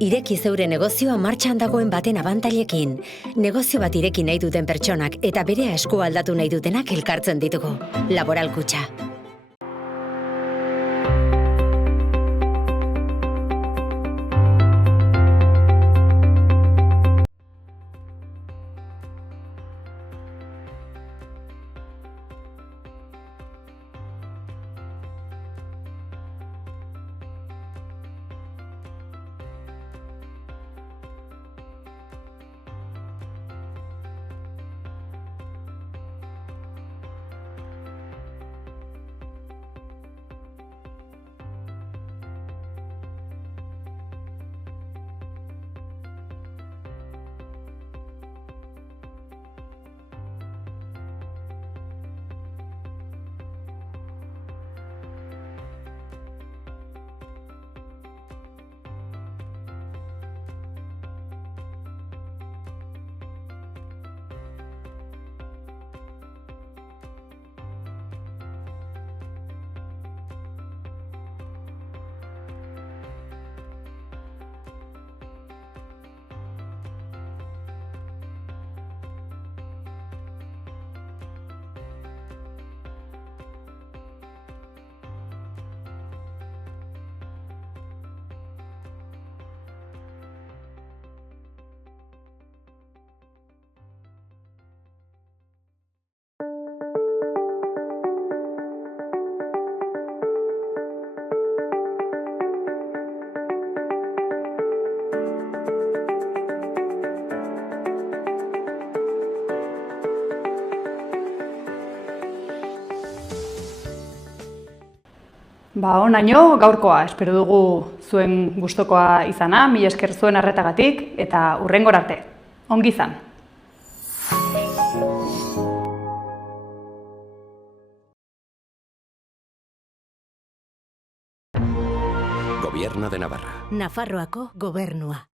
Ireki zeure negozioa martxan dagoen baten abantailekin. Negozio bat ireki nahi duten pertsonak eta bere esku aldatu nahi dutenak elkartzen ditugu. Laboral Kutxa. Onaino gaurkoa, espero dugu zuen gustokoa izana, mila esker zuen arretagatik eta hurrengora arte. Ongi izan. Gobierno de Navarra. Nafarroako gobernua.